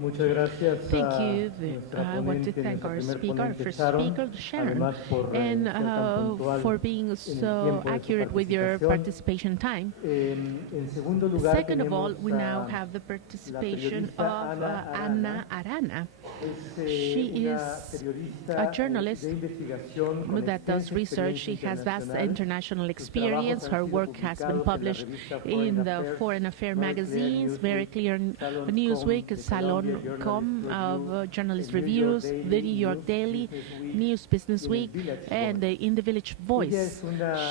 Thank you. I want to thank our speaker, our first speaker, Sharon, and for being so accurate with your participation time. Second of all, we now have the participation of Ana Arana. She is a journalist that does research. She has vast international experience. Her work has been published in the Foreign Affairs magazines, Very Clear Newsweek, Salon.com of Journalist Reviews, The New York Daily, News Business Week, and in the Village Voice.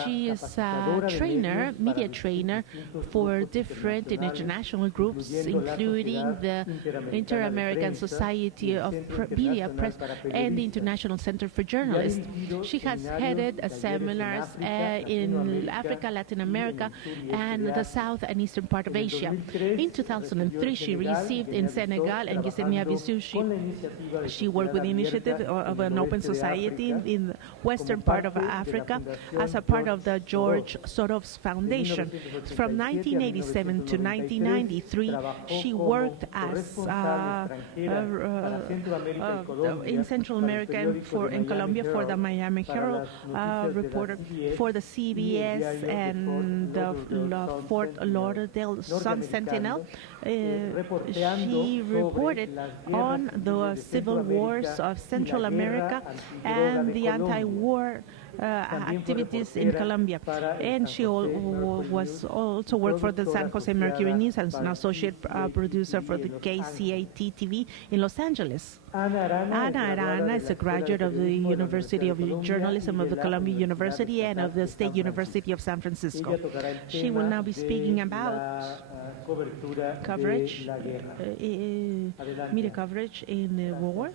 She is a trainer, media trainer for different international groups, including the Inter-American Society of Media Press and the International Center for Journalists. She has headed seminars in Africa, Latin America, and the south and eastern part of Asia. In 2003, she received in Senegal and Guinea-Bissau. She worked with the initiative of an open society in the western part of Africa as a part of the George Soros Foundation. From 1987 to 1993, she worked as in Central America and in Colombia for the Miami Herald reporter, for the CBS and the Fort Lauderdale Sun-Sentinel. She reported on the civil wars of Central America and the anti-war activities in Colombia, and she was also worked for the San Jose Mercury News as an associate producer for the KCAT TV in Los Angeles. Ana Arana is a graduate of the University of Journalism of the Columbia University and of the State University of San Francisco. She will now be speaking about coverage, media coverage in the war.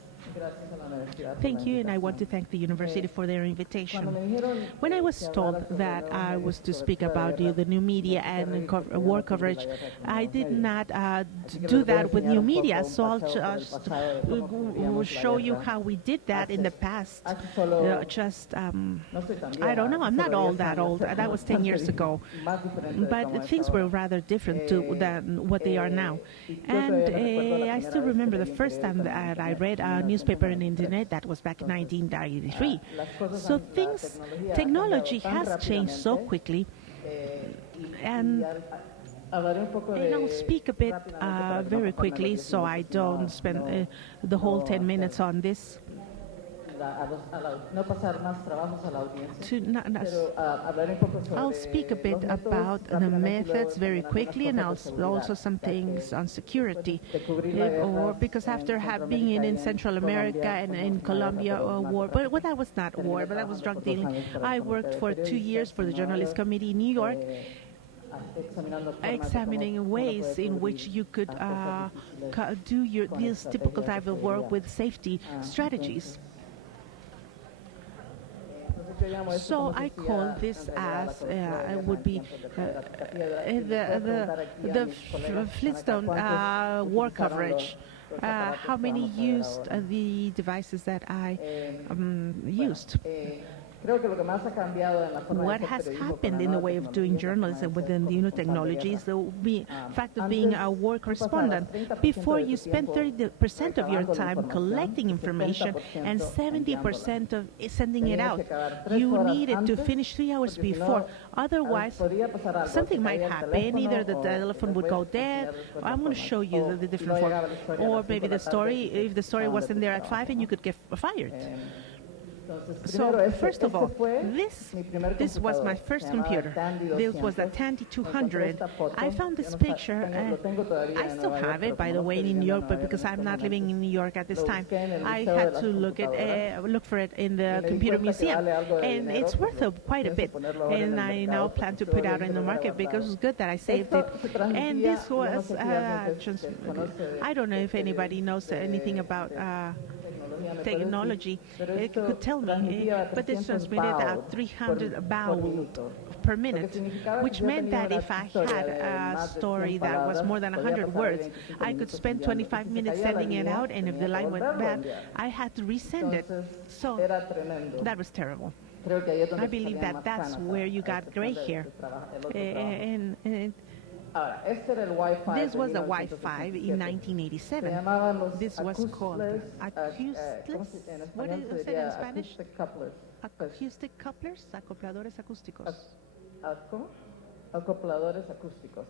Thank you, and I want to thank the university for their invitation. When I was told that I was to speak about the new media and war coverage, I did not do that with new media, so I'll just show you how we did that in the past. I don't know, I'm not all that old. That was 10 years ago. But things were rather different than what they are now. And I still remember the first time that I read a newspaper on the internet. That was back in 1993. So technology has changed so quickly, and I'll speak a bit very quickly so I don't spend the whole 10 minutes on this. I'll speak a bit about the methods very quickly, and also some things on security. Because after being in Central America and in Colombia, war, but that was not war, but that was drug dealing. I worked for 2 years for the Journalist Committee in New York, examining ways in which you could do this typical type of work with safety strategies. So I call this as would be the Flintstone war coverage. How many used the devices that I used? What has happened in the way of doing journalism within the new technologies, the fact of being a war correspondent. Before, you spent 30% of your time collecting information and 70% of sending it out. You needed to finish 3 hours before. Otherwise, something might happen. Either the telephone would go dead, or I'm going to show you the different form. Or maybe the story, if the story wasn't there at 5, and you could get fired. So, first of all, this was my first computer. This was a Tandy 200. I found this picture, and I still have it, by the way, in New York, but because I'm not living in New York at this time, I had to look for it in the Computer Museum. And it's worth quite a bit. And I now plan to put it out in the market because it's good that I saved it. And this was, I don't know if anybody knows anything about technology. It could tell me, but it's transmitted at 300 baud per minute, which meant that if I had a story that was more than 100 words, I could spend 25 minutes sending it out, and if the line went bad, I had to resend it. So that was terrible. I believe that that's where you got gray hair. This was the Wi-Fi in 1987. This was called acoustless. What is it in Spanish? Acoustic couplers, acopladores acústicos. Acopladores acústicos.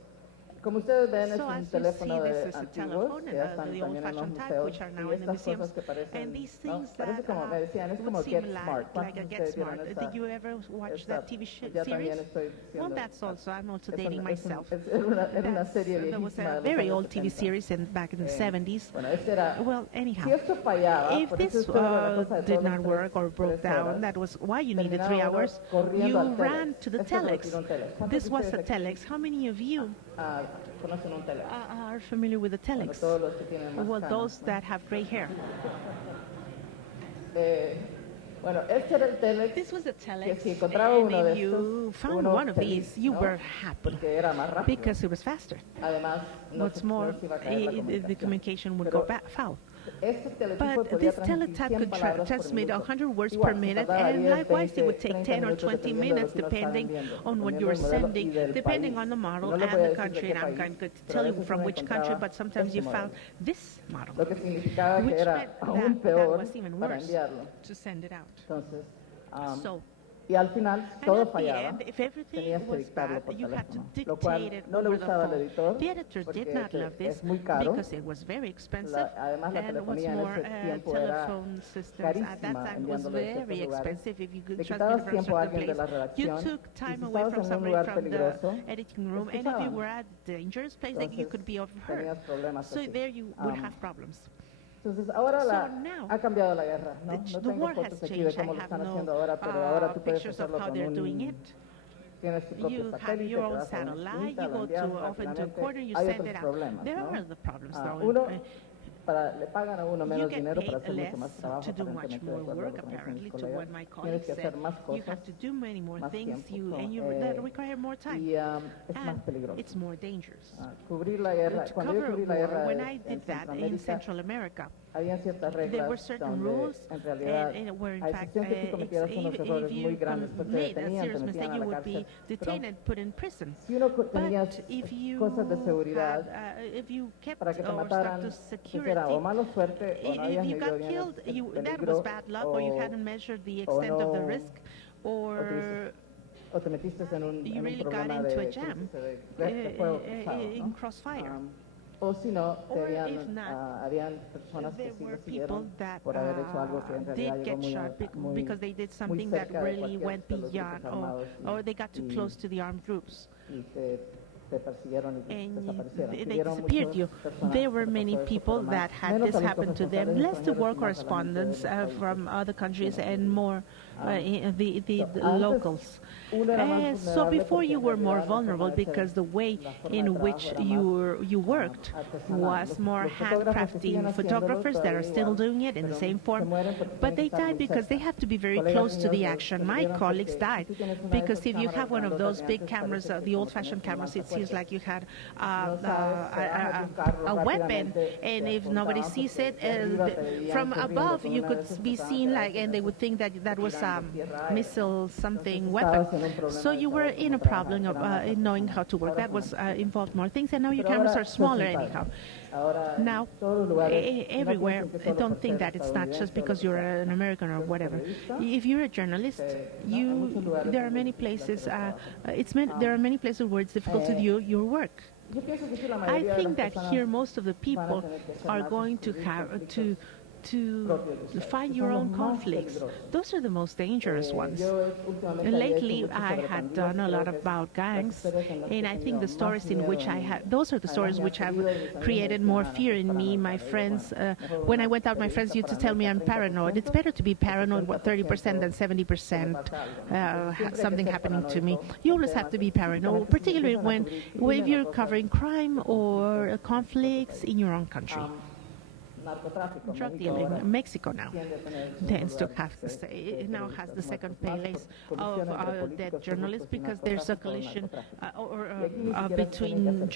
Como ustedes ven, es So un as you teléfono see, de this is a antiguos telephone, que ya están the también en los old-fashioned type, museos. which are now Y in the estas cosas museums. que parecen, And these ¿no? things Parece that como me decían, es would como seem Get Smart. like a Get Smart. Did you ever watch that TV Ya series? también estoy Well, diciendo, that's also, I'm also es dating un- myself. era una serie There was viejísima a de los very años old TV 70. series back in the 70s. Bueno, este era, Well, anyhow, si esto fallaba, if por eso this esto era la cosa de did todos not los work or broke down, that was why you needed 3 hours. You ran to the telex. This was a telex. How many of you conocen un telex. are familiar with the telex? Todos los que tienen más Well, canas, those ¿no? that have gray hair. Bueno, este era el telex. This was a Que telex, si encontraba and uno de if you estos, found uno one of feliz, these, you ¿no? were happy Porque era más rápido. because it was faster. Además, no What's se, more, no se iba a caer la the comunicación. communication would Pero go foul. este teletypo But podía this transmitir teletype 100 could palabras por transmit minuto. 100 words Igual, per se minute, tardaba and 10, likewise it 20, would take 30 10 or minutos 20 dependiendo de lo minutes que uno estaban depending viendo, on what dependiendo you're del modelo y sending, del depending país. on the model No le and voy a the decir de country. qué And I'm país, going to pero tell a you veces from uno which country, encontraba but sometimes este you modelo. found this model, Lo que significaba que which era meant aún that peor was even para worse enviarlo. to send it out. Entonces, So, y al final and todo at the fallaba, end, if everything tenías que was dictarlo bad, por you had to teléfono, lo cual dictate it no le over the gustaba al phone. editor The editors porque did not love this es muy caro. because it was very expensive, Además, la and what's telefonía en more, ese tiempo era telephone systems at that carísima time was enviándolo de very ciertos lugares. expensive. If you could Le transmit quitabas from tiempo a certain alguien de la place, you redacción took y time si away estabas from en un somebody lugar from the peligroso, editing room, and if you were at a dangerous place, that you entonces could be overheard. tenías problemas So así. there you would have problems. Entonces ahora So now, ha cambiado la guerra, ¿no? No The tengo war has fotos aquí de changed. I cómo lo have están haciendo no ahora, pero ahora tú puedes pictures of hacerlo how con they're doing it. tienes tu propio You have satélite, your te own vas a una satellite, esquinita, you lo go envías to off into a rápidamente. corner, you Hay send otros it out. problemas, There ¿no? are other problems though. Uno, le pagan a uno You menos get dinero para paid hacer mucho más less trabajo, to do much aparentemente, de more acuerdo a work, lo que me dicen mis apparently, to what my colegas. colleagues Tienes que hacer said. más You cosas, have to do many more más things, tiempo, that require more time. y es más And peligroso. it's more dangerous. Cubrir la guerra, To cuando yo cover cubrí la war, guerra when I en did that in Centroamérica, Central America, habían ciertas there were reglas certain donde rules, en realidad and where in a fact, excepción que tú cometieras unos errores if muy you grandes, pues te made a detenían, te serious mistake, metían a you la would be cárcel. detained Pero and put in prison. si uno tenías But if you cosas de seguridad if you kept para que te or mataran, stuck to pues security, era o mala suerte o no if habías you medido got bien killed, el that peligro was bad luck, or you hadn't measured the extent of the no- risk, or o te metiste en un you really got problema into a de, jam de fuego cruzado, in ¿no? crossfire. O si no, Or if not, habían personas que There sí were recibieron people that por haber hecho algo que en realidad did llegó get muy, shot muy, because they did muy something that cerca de really cualquier went de los grupos beyond, armados or they got too y- close to the armed groups. y te persiguieron y te And desaparecieron. they Hubieron disappeared muchas you. personas There que were les many pasó eso, people pero más- that had menos this a los happen to them, corresponsales less to extranjeros war y más a la gente de correspondents los países. from other countries Sino and more the antes, locals. uno era más And so vulnerable before porque you en were more realidad la vulnerable forma de because ser- the way la forma de in trabajo which era you más, worked artesanal. was Los more fotógrafos que siguen handcrafting. haciéndolo Photographers that are todavía still igual, doing it in the pero same se form, mueren porque but tienen they que estar died muy because they cerca. have to be very Colegas close to míos the me action. My murieron colleagues porque died si tú tienes una de because esas if you cámaras have one of grandotas those de big antes, cameras, parece que the como old-fashioned tenías un cameras, it seems lanzafuegos. like you had No sabes, te bajas de un carro a weapon, rápidamente, and te if nobody apuntaban sees porque it, de arriba te veían from corriendo above con you una de could esas be pensaban seen que era like, and they would think that that was a tirando tierra aire. missile something Entonces, weapon. estabas en un problema So de you were saber in a cómo trabajar, problem of era más in knowing how artesanal. to work. Ahora That was son más involved more things, and now your Pero cameras ahora are se smaller hacen anyhow. Ahora Now, en todos los lugares, no everywhere, piensen que solo don't por think ser that it's not just estadounidense o because lo you're que sea. an American or Ser whatever. periodista, If you're a journalist, en muchos lugares there are es many difícil places. hacer There are many places where it's difficult to do your work. Yo pienso que sí, la I mayoría de think las that personas here most of the van a people tener que hacer are más going to escribir have conflictos to propios de ustedes, find que your son own los más conflicts. peligrosos. Those are the most dangerous ones. Yo últimamente And había hecho lately, mucho I sobre had pandillas, done a creo lot que es about las gangs, historias en las que and he I tenido think the más stories in miedo which I en mí. had, those are the stories Además, me which ha have servido y mis amigos me created decían, more "Ana, fear in me. paranoica". My Le digo, friends, "Bueno, mejor when I una went out, my friends periodista used to tell me I'm paranoid. It's 30%, better to be paranoid, 70% 30% than 70% pasa algo, ¿no? Siempre hay que something ser happening to me. paranoico, You always porque have to además be paranoid, específicamente si particularly empiezan a when cubrir if crimen o you're cosas covering crime or conflicts in your own country. drug dealing. Mexico now tends to have it now has the second place of dead journalists because there's a collision between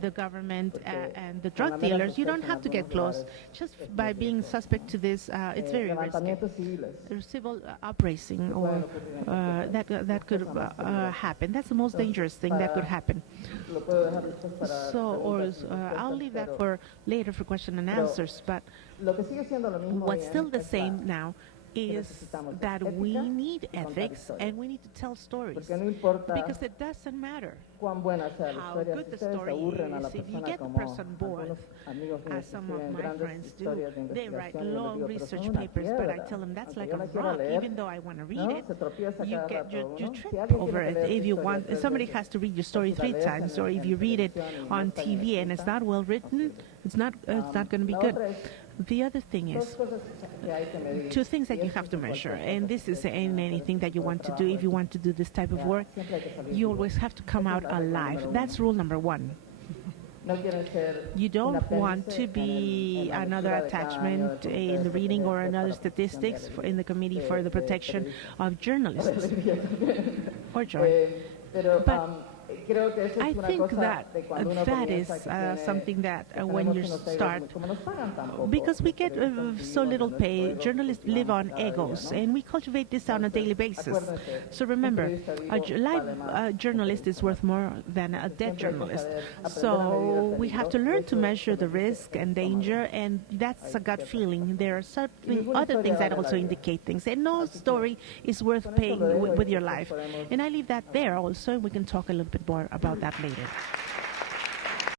the government and the drug dealers. You don't have to get close. Just by being suspect to this, it's very risky. Civil uprising or that could happen. That's the most dangerous thing that could happen. So, I'll leave that for later for question and answers. But what's still the same now is that we need ethics and we need to tell stories because it doesn't matter how good the story is. If you get the person bored, as some of my friends do, they write long research papers, but I tell them that's like a rock. Even though I want to read it, you trip over it. If you want, somebody has to read your story 3 times, or if you read it on TV and it's not well written, it's not going to be good. The other thing is 2 things that you have to measure, and this is in anything that you want to do. If you want to do this type of work, you always have to come out alive. That's rule number 1. You don't want to be another attachment in the reading or another statistics in the Committee for the Protection of Journalists or join. But I think that that is something that when you start, because we get so little pay, journalists live on egos, and we cultivate this on a daily basis. So remember, a live journalist is worth more than a dead journalist. So we have to learn to measure the risk and danger, and that's a gut feeling. There are certain other things that also indicate things, and no story is worth paying with your life. And I leave that there also, and we can talk a little bit more about that later.